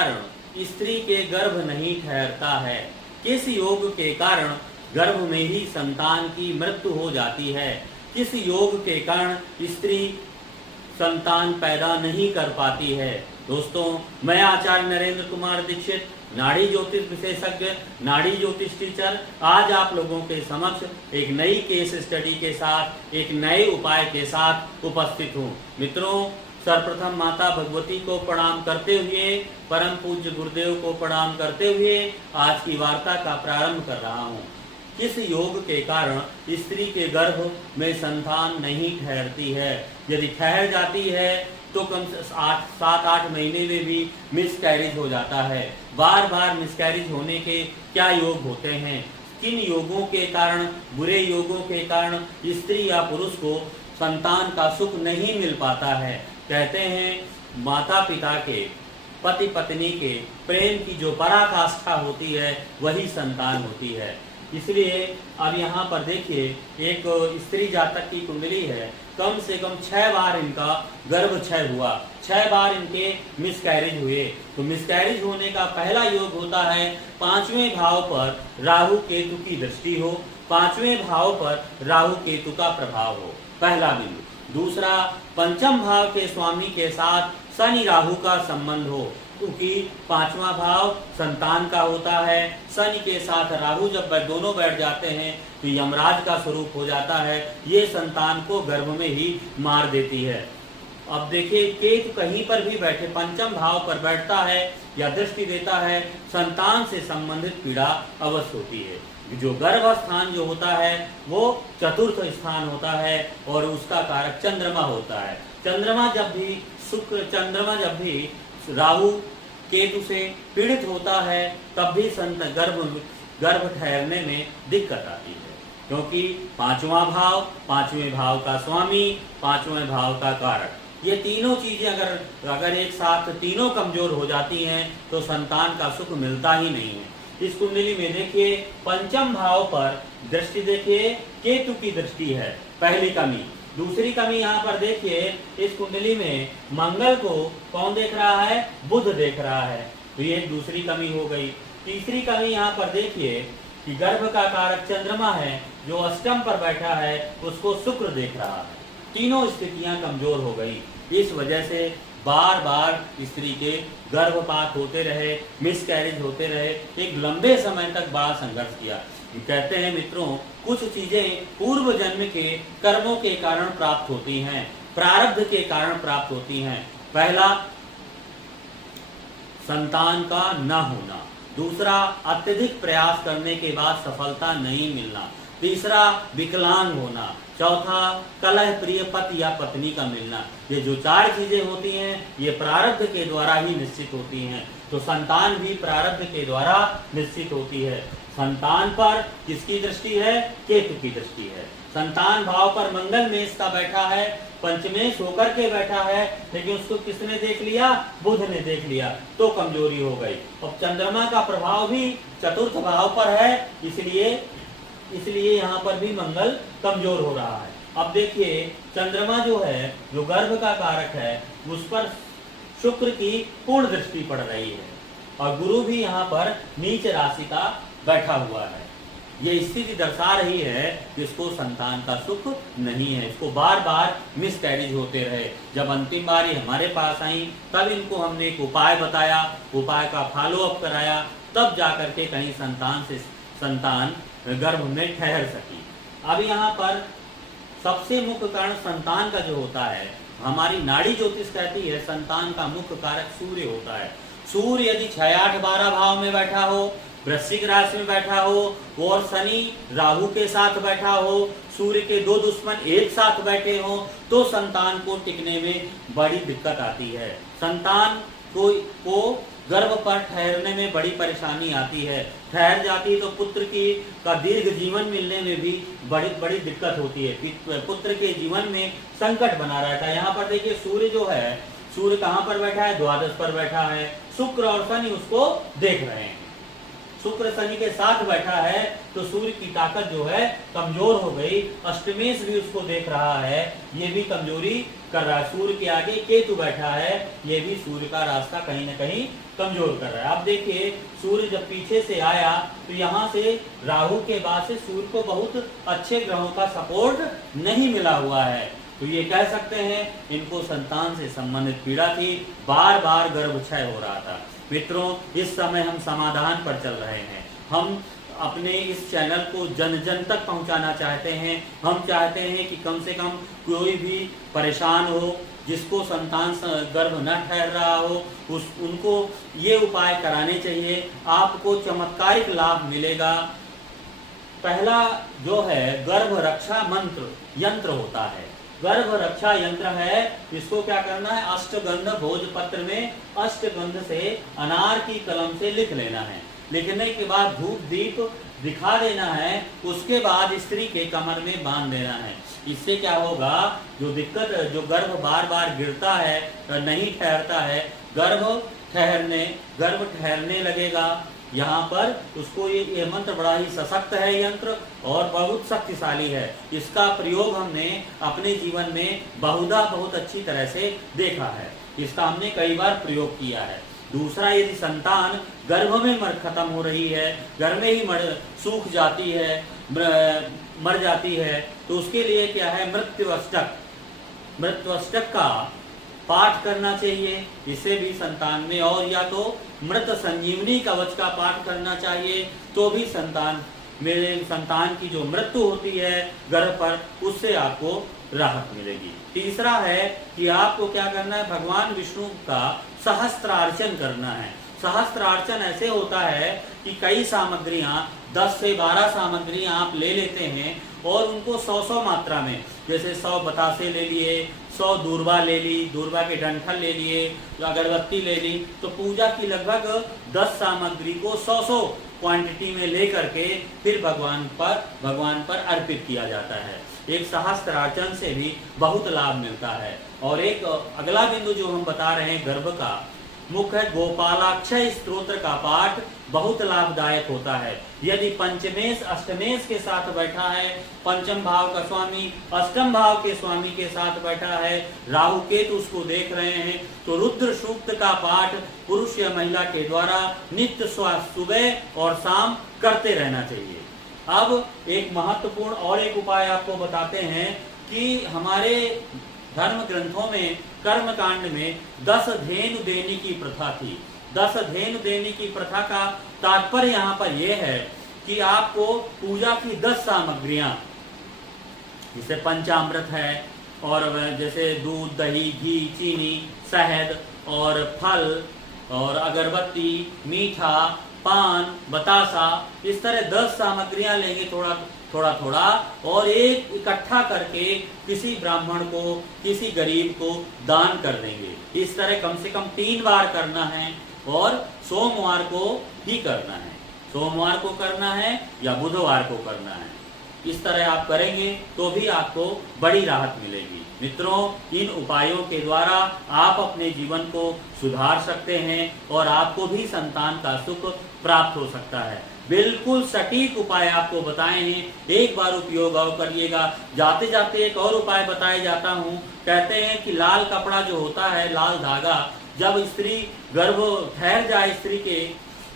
कारण स्त्री के गर्भ नहीं ठहरता है? किस योग के कारण गर्भ में ही संतान की मृत्यु हो जाती है? किस योग के कारण स्त्री संतान पैदा नहीं कर पाती है? दोस्तों, मैं आचार्य नरेंद्र कुमार दीक्षित, नाड़ी ज्योतिष विशेषज्ञ, नाड़ी ज्योतिष टीचर, आज आप लोगों के समक्ष एक नई केस स्टडी के साथ, एक नए उपाय के साथ उपस्थित हूँ। मित्रों, सर्वप्रथम माता भगवती को प्रणाम करते हुए, परम पूज्य गुरुदेव को प्रणाम करते हुए आज की वार्ता का प्रारंभ कर रहा हूँ। किस योग के कारण स्त्री के गर्भ में संतान नहीं ठहरती है? यदि ठहर जाती है तो कम से 7-8 महीने में भी मिसकैरेज हो जाता है। बार बार मिसकैरेज होने के क्या योग होते हैं? किन योगों के कारण, बुरे योगों के कारण स्त्री या पुरुष को संतान का सुख नहीं मिल पाता है? कहते हैं माता पिता के, पति पत्नी के प्रेम की जो पराकाष्ठा होती है वही संतान होती है। इसलिए अब यहाँ पर देखिए, एक स्त्री जातक की कुंडली है, कम से कम 6 बार इनका गर्भ क्षय हुआ, 6 बार इनके मिसकैरेज हुए। तो मिसकैरेज होने का पहला योग होता है 5वें भाव पर राहु केतु की दृष्टि हो, 5वें भाव पर राहु केतु का प्रभाव हो, पहला बिंदु। दूसरा, 5म भाव के स्वामी के साथ शनि राहु का संबंध हो, क्योंकि 5वां भाव संतान का होता है। शनि के साथ राहु जब दोनों बैठ जाते हैं तो यमराज का स्वरूप हो जाता है, ये संतान को गर्भ में ही मार देती है। अब देखिए, केतु कहीं पर भी बैठे 5म भाव पर बैठता है या दृष्टि देता है, संतान से संबंधित पीड़ा अवश्य होती है। जो गर्भ स्थान जो होता है वो चतुर्थ स्थान होता है और उसका कारक चंद्रमा होता है। चंद्रमा जब भी राहु केतु से पीड़ित होता है तब भी गर्भ ठहरने में दिक्कत आती है, क्योंकि 5वां भाव, 5वें भाव का स्वामी, 5वें भाव का कारक, ये तीनों चीजें अगर एक साथ तीनों कमजोर हो जाती हैं तो संतान का सुख मिलता ही नहीं है। इस कुंडली में देखिए 5म भाव पर दृष्टि, देखिए केतु की दृष्टि है, पहली कमी। दूसरी कमी यहाँ पर देखिए, इस कुंडली में मंगल को कौन देख रहा है? बुध देख रहा है, तो ये दूसरी कमी हो गई। तीसरी कमी यहाँ पर देखिए कि गर्भ का कारक चंद्रमा है, जो अष्टम पर बैठा है, उसको शुक्र देख रहा है। तीनों स्थितियां कमजोर हो गई। इस वजह से बार बार स्त्री के गर्भपात होते रहे, मिसकैरेज होते रहे, एक लंबे समय तक बड़ा संघर्ष किया। कहते हैं मित्रों, कुछ चीजें पूर्व जन्म के कर्मों के कारण प्राप्त होती हैं, प्रारब्ध के कारण प्राप्त होती हैं। पहला, संतान का न होना। दूसरा, अत्यधिक प्रयास करने के बाद सफलता नहीं मिलना। तीसरा, विकलांग होना। चौथा, कलह प्रिय पति या पत्नी का मिलना। ये जो 4 चीजें होती हैं ये प्रारब्ध के द्वारा ही निश्चित होती हैं। तो संतान भी प्रारब्ध के द्वारा निश्चित होती है। संतान पर किसकी दृष्टि है? केतु की दृष्टि है। संतान भाव पर मंगल मेष का बैठा है, पंचमेश होकर के बैठा है, लेकिन उसको किसने देख लिया? बुध ने देख लिया, तो कमजोरी हो गई। और चंद्रमा का प्रभाव भी चतुर्थ भाव पर है, इसलिए यहाँ पर भी मंगल कमजोर हो रहा है। अब देखिए, चंद्रमा जो है, जो गर्भ का कारक है, उस पर शुक्र की पूर्ण दृष्टि पड़ रही है और गुरु भी यहाँ पर नीच राशि का बैठा हुआ है। ये स्थिति दर्शा रही है कि इसको संतान का सुख नहीं है, इसको बार बार मिसकैरेज होते रहे। जब अंतिम बारी हमारे पास आई तब इनको हमने एक उपाय बताया, उपाय का फॉलो अप कराया, तब जाकर के कहीं संतान गर्भ में ठहर सकी। अब यहाँ पर सबसे मुख्य कारण संतान का जो होता है, हमारी नाड़ी ज्योतिष कहती है संतान का मुख्य कारक सूर्य होता है। सूर्य यदि 6, 8, 12 भाव में बैठा हो, वृश्चिक राशि में बैठा हो और शनि राहु के साथ बैठा हो, सूर्य के 2 दुश्मन एक साथ बैठे हो, तो संतान को टिकने में बड़ी दिक्कत आती है। संतान को गर्भ पर ठहरने में बड़ी परेशानी आती है। ठहर जाती है तो पुत्र का दीर्घ जीवन मिलने में भी बड़ी दिक्कत होती है। पुत्र के जीवन में संकट बना रहता है। यहाँ पर देखिए, सूर्य जो है, सूर्य कहाँ पर बैठा है? द्वादश पर बैठा है। शुक्र और शनि उसको देख रहे हैं। शुक्र शनि के साथ बैठा है तो सूर्य की ताकत जो है कमजोर हो गई। अष्टमेश भी उसको देख रहा है, ये भी कमजोरी कर रहा है। सूर्य के आगे केतु बैठा है, ये भी सूर्य का रास्ता कहीं ना कहीं कमजोर कर रहा है। आप देखिए सूर्य जब पीछे से आया तो यहाँ से राहु के बाद से सूर्य को बहुत अच्छे ग्रहों का सपोर्ट नहीं मिला हुआ है। तो ये कह सकते हैं इनको संतान से संबंधित पीड़ा थी, बार बार गर्भक्षय हो रहा था। मित्रों, इस समय हम समाधान पर चल रहे हैं। हम अपने इस चैनल को जन जन तक पहुंचाना चाहते हैं। हम चाहते हैं कि कम से कम कोई भी परेशान हो, जिसको संतान गर्भ न ठहर रहा हो, उनको ये उपाय कराने चाहिए। आपको चमत्कारिक लाभ मिलेगा। पहला जो है गर्भ रक्षा मंत्र यंत्र होता है। गर्भ रक्षा यंत्र है, इसको क्या करना है, अष्टगंध भोजपत्र में अष्टगंध से अनार की कलम से लिख लेना है। लिखने के बाद धूप दीप दिखा देना है। उसके बाद स्त्री के कमर में बांध देना है। इससे क्या होगा, जो दिक्कत, जो गर्भ बार बार गिरता है, नहीं ठहरता है, गर्भ ठहरने लगेगा। यहाँ पर उसको ये मंत्र बड़ा ही सशक्त है यंत्र और बहुत शक्तिशाली है। इसका प्रयोग हमने अपने जीवन में बहुधा बहुत अच्छी तरह से देखा है। इसका हमने कई बार प्रयोग किया है। दूसरा, यदि संतान गर्भ में खत्म हो रही है, गर्भ में ही सूख जाती है, मर जाती है, तो उसके लिए क्या है, मृत्युअष्टक का पाठ करना चाहिए। इससे भी संतान में, और या तो मृत संजीवनी कवच का पाठ करना चाहिए, तो भी संतान की जो मृत्यु होती है गर्भ पर, उससे आपको राहत मिलेगी। तीसरा है कि आपको क्या करना है, भगवान विष्णु का सहस्त्रार्चन करना है। सहस्त्रार्चन ऐसे होता है कि कई सामग्रियां, 10 से 12 सामग्रियां आप ले लेते हैं और उनको 100 मात्रा में, जैसे 100 बतासे ले लिए, 100 दूर्वा ले ली, दूर्वा के डंठल ले लिए, अगरबत्ती ले ली, तो पूजा की लगभग 10 सामग्री को 100 क्वांटिटी में ले करके फिर भगवान पर अर्पित किया जाता है। एक सहस्त्रार्चन से भी बहुत लाभ मिलता है। और एक अगला बिंदु जो हम बता रहे हैं गर्भ का, मुख्य गोपालाक्षय स्तोत्र का पाठ बहुत लाभदायक होता है। यदि पंचमेश अष्टमेश के साथ बैठा है, पंचम भाव का स्वामी अष्टम भाव के स्वामी के साथ बैठा है, राहु केतु उसको देख रहे हैं, तो रुद्र सूक्त का पाठ पुरुष या महिला के द्वारा नित्य सुबह और शाम करते रहना चाहिए। अब एक महत्वपूर्ण और एक उपाय आपको बताते हैं कि हमारे धर्म ग्रंथों में कर्म कांड में 10 धेनु देने की प्रथा थी। 10 धेनु देने की प्रथा का तात्पर्य यहाँ पर यह है कि आपको पूजा की 10 सामग्रियां, जैसे पंचामृत है, और जैसे दूध, दही, घी, चीनी, शहद और फल और अगरबत्ती, मीठा, पान, बतासा, इस तरह 10 सामग्रियां लेंगे थोड़ा, और एक इकट्ठा करके किसी ब्राह्मण को, किसी गरीब को दान कर देंगे। इस तरह कम से कम 3 बार करना है और सोमवार को ही करना है। सोमवार को करना है या बुधवार को करना है। इस तरह आप करेंगे तो भी आपको बड़ी राहत मिलेगी। मित्रों, इन उपायों के द्वारा आप अपने जीवन को सुधार सकते हैं और आपको भी संतान का सुख प्राप्त हो सकता है। बिल्कुल सटीक उपाय आपको बताए हैं, एक बार उपयोग और करिएगा। जाते जाते एक और उपाय बताए जाता हूँ। कहते हैं कि लाल कपड़ा जो होता है, लाल धागा, जब स्त्री गर्भ ठहर जाए स्त्री के,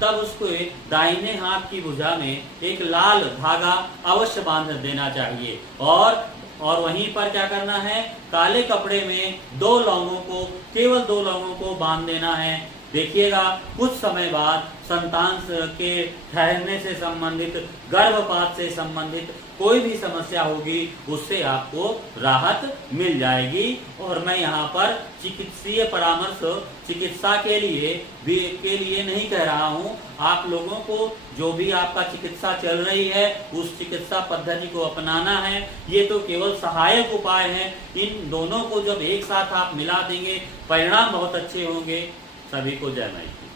तब उसको दाहिने हाथ की भुजा में एक लाल धागा अवश्य बांध देना चाहिए। और वहीं पर क्या करना है, काले कपड़े में 2 लौंगों को, केवल 2 लौंगों को बांध देना है। देखिएगा कुछ समय बाद संतान के ठहरने से संबंधित, गर्भपात से संबंधित कोई भी समस्या होगी, उससे आपको राहत मिल जाएगी। और मैं यहाँ पर चिकित्सीय परामर्श चिकित्सा के लिए नहीं कह रहा हूँ। आप लोगों को जो भी आपका चिकित्सा चल रही है, उस चिकित्सा पद्धति को अपनाना है। ये तो केवल सहायक उपाय हैं। इन दोनों को जब एक साथ आप मिला देंगे, परिणाम बहुत अच्छे होंगे। सभी को जय माता दी।